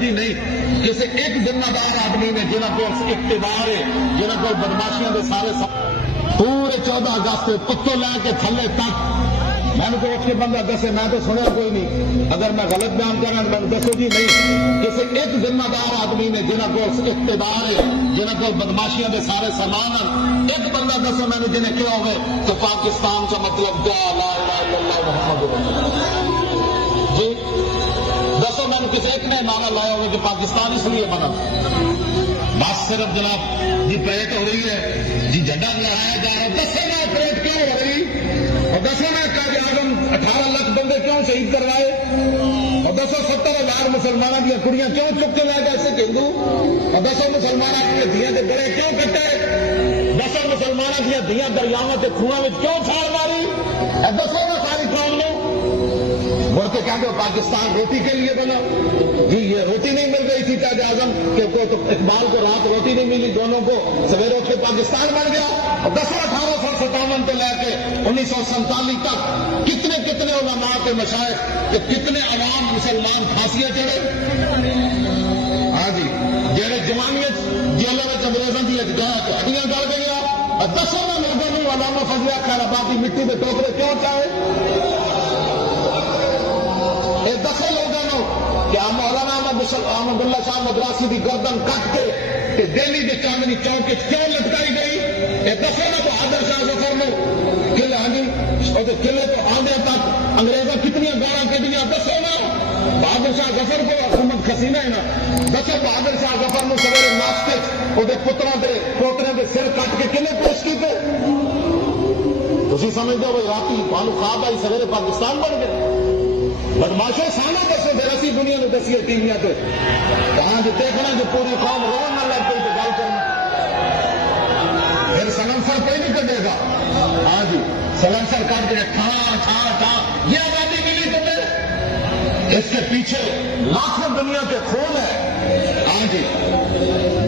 جی نہیں کسی ایک ذمہ دار آدمی نے جنہوں کو اقتدار ہے جنہوں کو بدماشیاں دے سارے پورے 14 اگست پتوں لے کے تھلے تک میں نے تو اٹھ کے بندہ دسے میں تو سنیا کوئی نہیں اگر میں غلط بیان کرنا میں دسو جی نہیں کسی ایک ذمہ دار آدمی نے جنہوں کو اقتدار ہے جنہوں کو بدماشیاں دے سارے سامان ہیں ایک بندہ دسو میں نے جنہیں کیا ہوئے تو پاکستان کا مطلب کیا لا الہ الا اللہ محمد رسول اللہ جی دسو میں نے کسی ایک نے نعرہ لایا ہوگا کہ پاکستان اس لیے بنا بس صرف جناب جی پریڈ ہو رہی ہے جی جھنڈا لہرایا جا رہا ہے دسو میں پریڈ کیوں ہو رہی اور دسو میں قائد اعظم 18 لاکھ بندے کیوں شہید کروائے اور دسو 70,000 مسلمانوں کی کڑیاں کیوں چک کے لائے گئے سکھ ہندو اور دسو مسلمانوں کی دھیاں کے بڑے کیوں کٹے دسو مسلمانوں کی دھیاں دریاواں کے کنواں میں کیوں چھاڑ ماری دسو میں ساری قوم نے مڑ کے کہتے ہو پاکستان روٹی کے لیے بنا جی یہ روٹی نہیں مل رہی تھی قائد اعظم کہ تو اقبال کو رات روٹی نہیں ملی دونوں کو سویرے اٹھ کے پاکستان بن گیا اور 1857 سے لے کے 1947 تک کتنے علماء کے مشائخ کہ کتنے عوام مسلمان پھانسیاں چڑھے ہاں جی جہاں جوانیت جیلوں میں انگریزوں کی ہڈیاں گل گئی اور دسوں میں لوگوں نے علامہ فضل خیر آباد کی مٹی کے ٹوکرے کیوں چاہے یہ دسوں لوگوں کہ مولانا احمد اللہ شاہ مدراسی کی گردن کٹ کے دہلی کے چاندنی چوک کیوں لٹکائی گئی یہ دسو نہ بہادر شاہ ظفر نے قلعے ہاں جی قلعے تو آدھے تک انگریزوں کتنی گاڑا کٹیاں دسو نا بہادر شاہ ظفر کو حکومت کسینا ہے نا دسو بہادر شاہ ظفر نے سویرے ناشتے وہ پتروں کے پوترے کے سر کٹ کے قلعے پیش کیتے تھی سمجھتے ہو بھائی رات پانو خواب آئی سویرے پاکستان بن گئے بدماشوں سانا دسو پھر اسی دنیا میں دسیے ٹیویاں پہ کہاں جو دیکھنا جو پوری قوم رون نہ لگ گئی تو گل کرنا پھر سلنسر کوئی نہیں کٹے گا ہاں جی سلنسر کٹ کے ٹھان یہ آزادی ملی تمہیں اس کے پیچھے لاکھوں دنیا کے خون ہے ہاں جی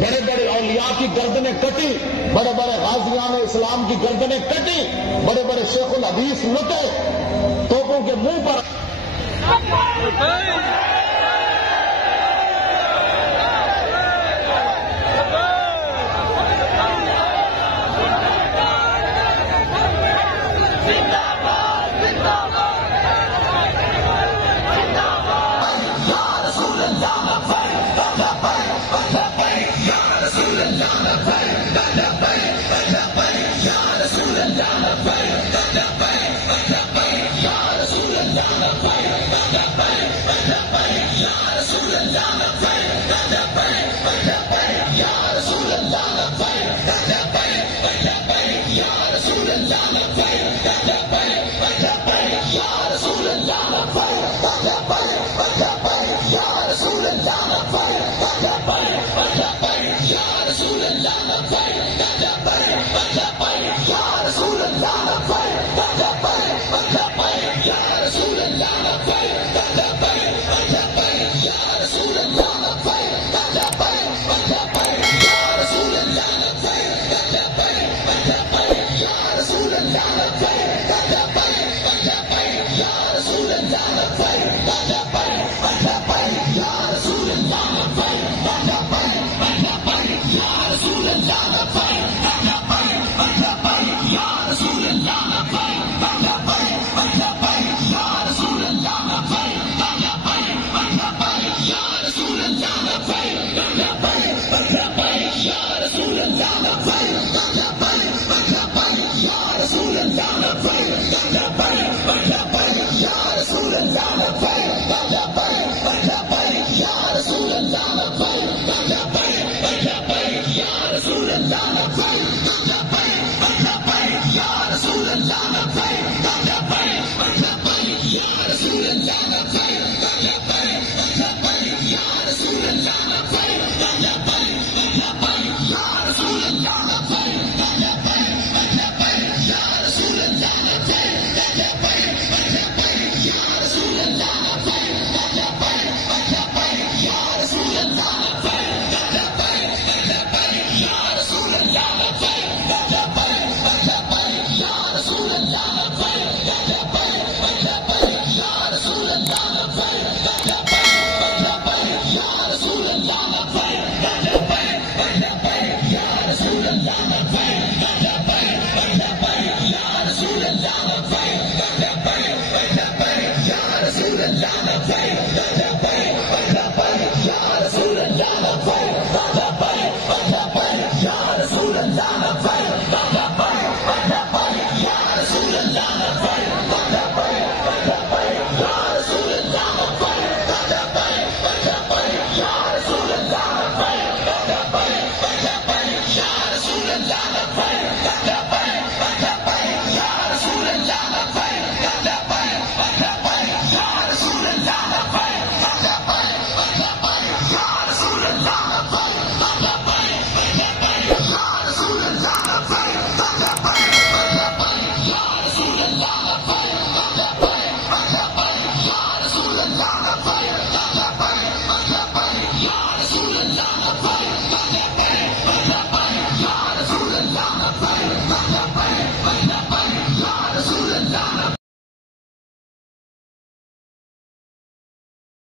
بڑے بڑے اولیاء کی گردنیں کٹی بڑے بڑے غازیان اسلام کی گردنیں کٹی بڑے بڑے شیخ الحدیث لٹے توپوں کے منہ پر رسول اللہ